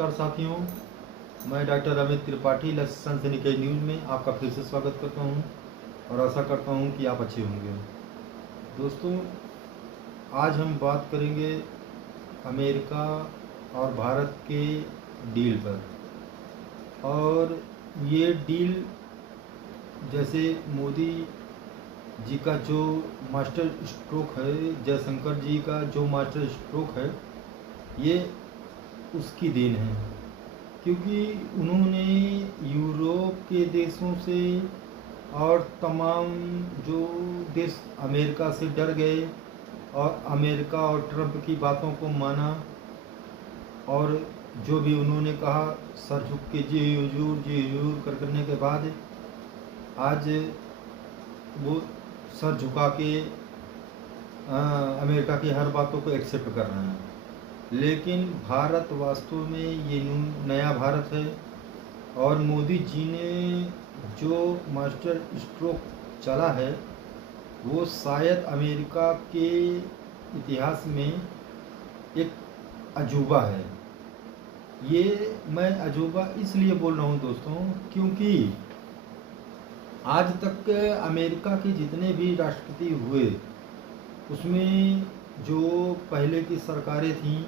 नमस्कार साथियों, मैं डॉक्टर अमित त्रिपाठी सनसनीखेज न्यूज़ में आपका फिर से स्वागत करता हूं और आशा करता हूं कि आप अच्छे होंगे। दोस्तों, आज हम बात करेंगे अमेरिका और भारत के डील पर। और ये डील जैसे मोदी जी का जो मास्टर स्ट्रोक है, जयशंकर जी का जो मास्टर स्ट्रोक है, ये उसकी देन है, क्योंकि उन्होंने यूरोप के देशों से और तमाम जो देश अमेरिका से डर गए और अमेरिका और ट्रंप की बातों को माना और जो भी उन्होंने कहा सर झुक के जी हुजूर करने के बाद आज वो सर झुका के अमेरिका की हर बातों को एक्सेप्ट कर रहे हैं। लेकिन भारत वास्तव में ये नया भारत है और मोदी जी ने जो मास्टर स्ट्रोक चला है वो शायद अमेरिका के इतिहास में एक अजूबा है। ये मैं अजूबा इसलिए बोल रहा हूँ दोस्तों, क्योंकि आज तक अमेरिका के जितने भी राष्ट्रपति हुए उसमें जो पहले की सरकारें थीं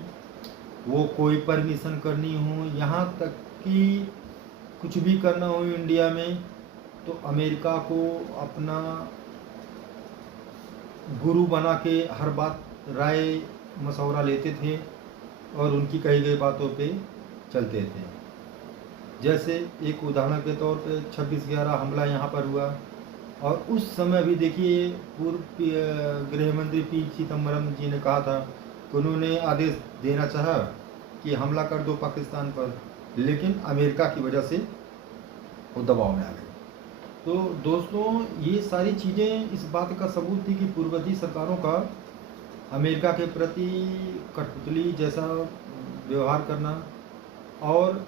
वो कोई परमिशन करनी हो, यहाँ तक कि कुछ भी करना हो इंडिया में तो अमेरिका को अपना गुरु बना के हर बात राय मशवरा लेते थे और उनकी कही गई बातों पे चलते थे। जैसे एक उदाहरण के तौर पे 26/11 हमला यहाँ पर हुआ और उस समय भी देखिए पूर्व गृह मंत्री पी चिदम्बरम जी ने कहा था कि उन्होंने आदेश देना चाहा कि हमला कर दो पाकिस्तान पर, लेकिन अमेरिका की वजह से वो दबाव में आ गए। तो दोस्तों, ये सारी चीज़ें इस बात का सबूत थी कि पूर्ववर्ती सरकारों का अमेरिका के प्रति कठपुतली जैसा व्यवहार करना और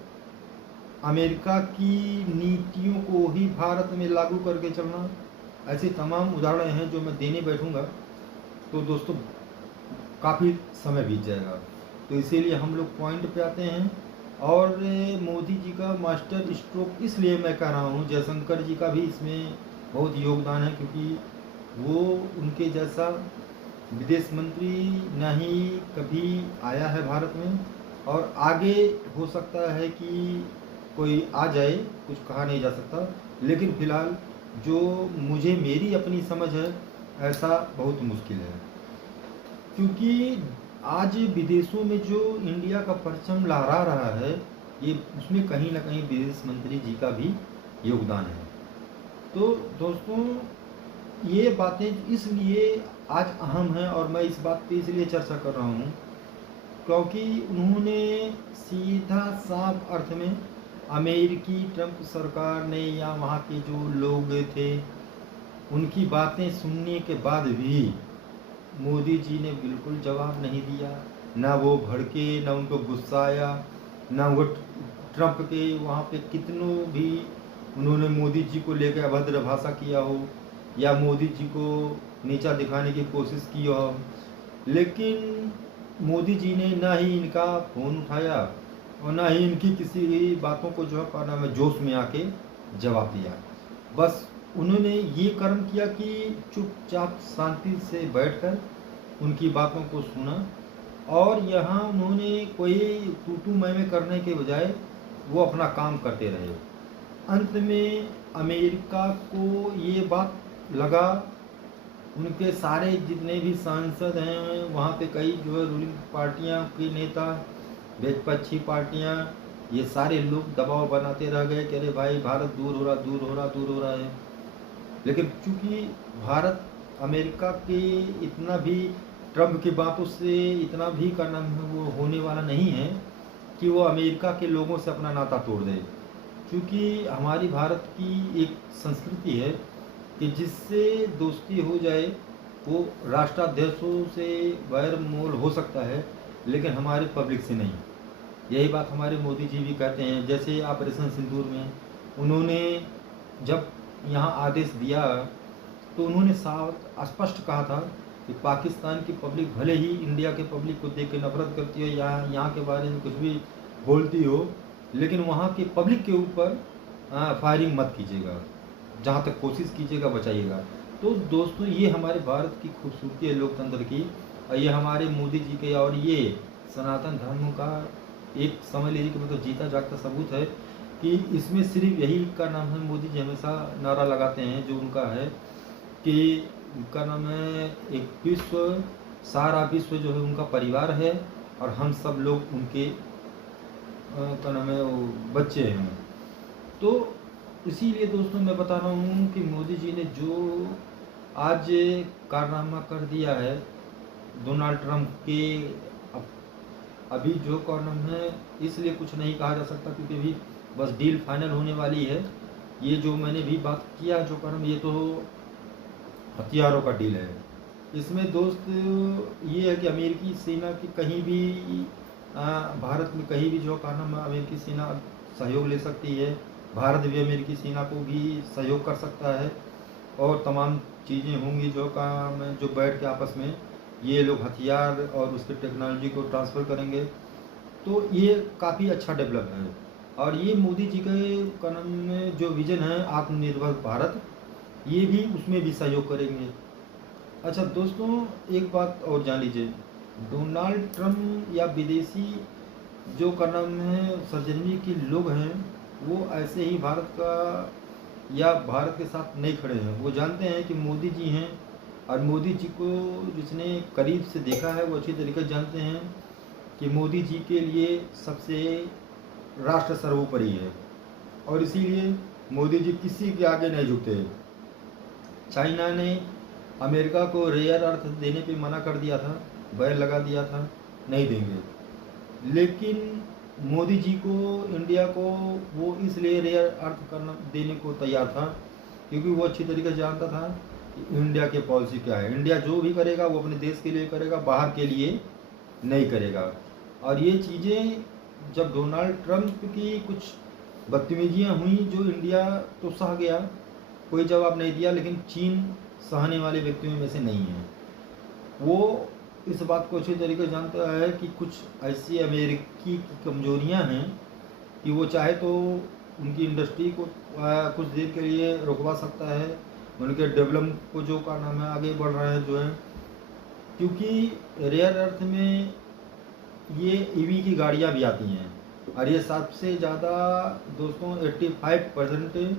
अमेरिका की नीतियों को ही भारत में लागू करके चलना, ऐसे तमाम उदाहरण हैं जो मैं देने बैठूंगा तो दोस्तों काफ़ी समय बीत जाएगा। तो इसीलिए हम लोग पॉइंट पे आते हैं। और मोदी जी का मास्टर स्ट्रोक इसलिए मैं कह रहा हूँ, जयशंकर जी का भी इसमें बहुत योगदान है, क्योंकि वो उनके जैसा विदेश मंत्री ना ही कभी आया है भारत में और आगे हो सकता है कि कोई आ जाए, कुछ कहा नहीं जा सकता। लेकिन फिलहाल जो मुझे मेरी अपनी समझ है ऐसा बहुत मुश्किल है, क्योंकि आज विदेशों में जो इंडिया का परचम लहरा रहा है ये उसमें कहीं ना कहीं विदेश मंत्री जी का भी योगदान है। तो दोस्तों, ये बातें इसलिए आज अहम हैं और मैं इस बात पे इसलिए चर्चा कर रहा हूँ क्योंकि उन्होंने सीधा साफ अर्थ में अमेरिकी ट्रंप सरकार ने या वहाँ के जो लोग थे उनकी बातें सुनने के बाद भी मोदी जी ने बिल्कुल जवाब नहीं दिया। ना वो भड़के, ना उनको गुस्सा आया, ना वो ट्रंप के वहाँ पे कितनों भी उन्होंने मोदी जी को लेकर अभद्र भाषा किया हो या मोदी जी को नीचा दिखाने की कोशिश की हो, लेकिन मोदी जी ने ना ही इनका फ़ोन उठाया और ना ही इनकी किसी बातों को जो है पाना में जोश में आके जवाब दिया। बस उन्होंने ये कर्म किया कि चुपचाप शांति से बैठकर उनकी बातों को सुना और यहाँ उन्होंने कोई तू मैं करने के बजाय वो अपना काम करते रहे। अंत में अमेरिका को ये बात लगा, उनके सारे जितने भी सांसद हैं वहाँ पे कई जो है रूलिंग पार्टियाँ के नेता, विपक्षी पार्टियाँ, ये सारे लोग दबाव बनाते रह गए कि अरे भाई भारत दूर हो रहा है। लेकिन चूंकि भारत अमेरिका के इतना भी ट्रंप की बातों से इतना भी करना वो होने वाला नहीं है कि वो अमेरिका के लोगों से अपना नाता तोड़ दे, क्योंकि हमारी भारत की एक संस्कृति है कि जिससे दोस्ती हो जाए वो राष्ट्राध्यक्षों से वैर मोल हो सकता है लेकिन हमारे पब्लिक से नहीं। यही बात हमारे मोदी जी भी कहते हैं। जैसे ऑपरेशन सिंदूर में उन्होंने जब यहाँ आदेश दिया तो उन्होंने साफ स्पष्ट कहा था कि पाकिस्तान की पब्लिक भले ही इंडिया के पब्लिक को देख के नफरत करती है, यहाँ के बारे में कुछ भी बोलती हो, लेकिन वहाँ के पब्लिक के ऊपर फायरिंग मत कीजिएगा, जहाँ तक कोशिश कीजिएगा बचाइएगा। तो दोस्तों ये हमारे भारत की खूबसूरती है लोकतंत्र की, और ये हमारे मोदी जी के और ये सनातन धर्म का एक समझ लीजिए कि मतलब जीता जागता सबूत है कि इसमें सिर्फ यही का नाम है, मोदी जी हमेशा नारा लगाते हैं जो उनका है कि उनका नाम है एक विश्व, सारा विश्व जो है उनका परिवार है और हम सब लोग उनके क्या नाम है वो बच्चे हैं। तो इसीलिए दोस्तों मैं बता रहा हूँ कि मोदी जी ने जो आज कारनामा कर दिया है डोनाल्ड ट्रंप के, अभी जो कॉलम है इसलिए कुछ नहीं कहा जा सकता क्योंकि अभी बस डील फाइनल होने वाली है। ये जो मैंने भी बात किया जो कॉलम, ये तो हथियारों का डील है। इसमें दोस्त ये है कि अमेरिकी सेना की कहीं भी भारत में कहीं भी जो कॉलम अमेरिकी सेना सहयोग ले सकती है, भारत भी अमेरिकी सेना को भी सहयोग कर सकता है और तमाम चीज़ें होंगी जो काम जो बैठ के आपस में ये लोग हथियार और उसके टेक्नोलॉजी को ट्रांसफ़र करेंगे। तो ये काफ़ी अच्छा डेवलप है और ये मोदी जी के कदम में जो विजन है आत्मनिर्भर भारत, ये भी उसमें भी सहयोग करेंगे। अच्छा दोस्तों एक बात और जान लीजिए, डोनाल्ड ट्रंप या विदेशी जो कदम है सरजमी के लोग हैं वो ऐसे ही भारत का या भारत के साथ नहीं खड़े हैं। वो जानते हैं कि मोदी जी हैं और मोदी जी को जिसने करीब से देखा है वो अच्छी तरीके से जानते हैं कि मोदी जी के लिए सबसे राष्ट्र सर्वोपरि है और इसीलिए मोदी जी किसी के आगे नहीं झुकते। चाइना ने अमेरिका को रेयर अर्थ देने पे मना कर दिया था, बैन लगा दिया था, नहीं देंगे, लेकिन मोदी जी को इंडिया को वो इसलिए रेयर अर्थ करना देने को तैयार था क्योंकि वो अच्छी तरीके से जानता था कि इंडिया की पॉलिसी क्या है। इंडिया जो भी करेगा वो अपने देश के लिए करेगा, बाहर के लिए नहीं करेगा। और ये चीज़ें जब डोनाल्ड ट्रंप की कुछ बदतमीजियाँ हुई जो इंडिया तो सह गया, कोई जवाब नहीं दिया, लेकिन चीन सहने वाले व्यक्तियों में से नहीं है। वो इस बात को अच्छी तरीके से जानता है कि कुछ ऐसी अमेरिकी की कमजोरियां हैं कि वो चाहे तो उनकी इंडस्ट्री को कुछ देर के लिए रुकवा सकता है, उनके डेवलपमेंट को जो का नाम है आगे बढ़ रहे हैं जो है, क्योंकि रेयर अर्थ में ये ईवी की गाड़ियां भी आती हैं और ये सबसे ज़्यादा दोस्तों 85%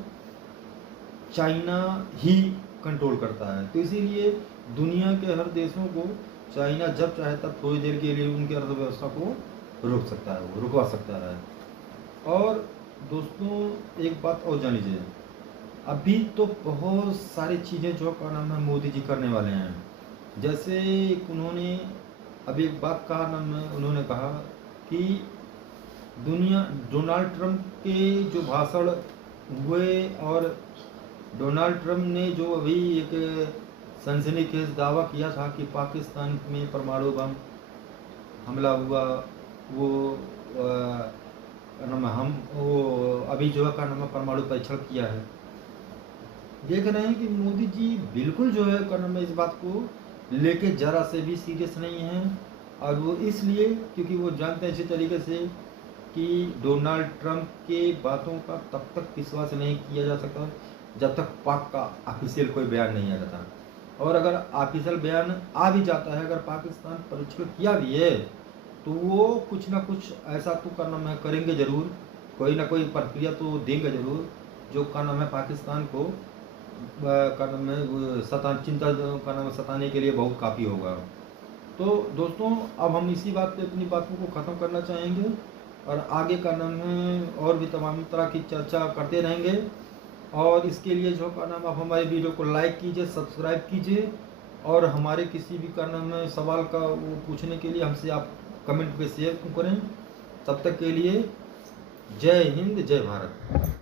चाइना ही कंट्रोल करता है। तो इसीलिए दुनिया के हर देशों को चाइना जब चाहे तब थोड़ी देर के लिए उनकी अर्थव्यवस्था को रोक सकता है, वो रुकवा सकता है। और दोस्तों एक बात और जान लीजिए, अभी तो बहुत सारी चीज़ें जो का नाम है मोदी जी करने वाले हैं। जैसे उन्होंने अभी एक बात कहा नाम है, उन्होंने कहा कि दुनिया डोनाल्ड ट्रंप के जो भाषण हुए और डोनाल्ड ट्रंप ने जो अभी एक सनसनीखेज दावा किया था कि पाकिस्तान में परमाणु बम हमला हुआ, वो हम वो अभी जो है का नाम परमाणु परीक्षण किया है। देख रहे हैं कि मोदी जी बिल्कुल जो है का नाम इस बात को लेके जरा से भी सीरियस नहीं है और वो इसलिए क्योंकि वो जानते हैं अच्छी तरीके से कि डोनाल्ड ट्रंप के बातों का तब तक विश्वास नहीं किया जा सकता जब तक पाक का ऑफिशियल कोई बयान नहीं आ जाता। और अगर ऑफिशियल बयान आ भी जाता है, अगर पाकिस्तान परीक्षण किया भी है तो वो कुछ ना कुछ ऐसा तो का नाम है करेंगे ज़रूर, कोई ना कोई प्रक्रिया तो देंगे ज़रूर जो का नाम है पाकिस्तान को का नाम है चिंता का नाम सताने के लिए बहुत काफ़ी होगा। तो दोस्तों अब हम इसी बात पे अपनी बातों को ख़त्म करना चाहेंगे और आगे का नाम है और भी तमाम तरह की चर्चा करते रहेंगे। और इसके लिए जो का नाम आप हमारे वीडियो को लाइक कीजिए, सब्सक्राइब कीजिए और हमारे किसी भी का नाम है सवाल का वो पूछने के लिए हमसे आप कमेंट पे शेयर करें। तब तक के लिए जय हिंद, जय भारत।